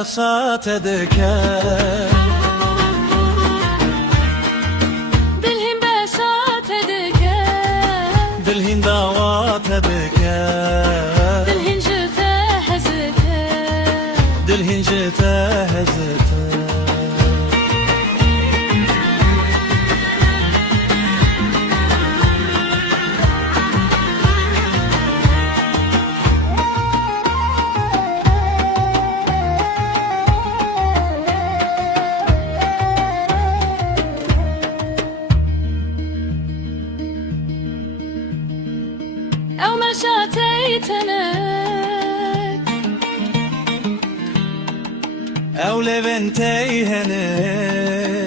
بسات دكان دلهن بسات دكان دلهن دعوات دكان دلهن جتا هزتان دلهن جتا هزتان أو ما شاتيتنك أو لبنتي هنك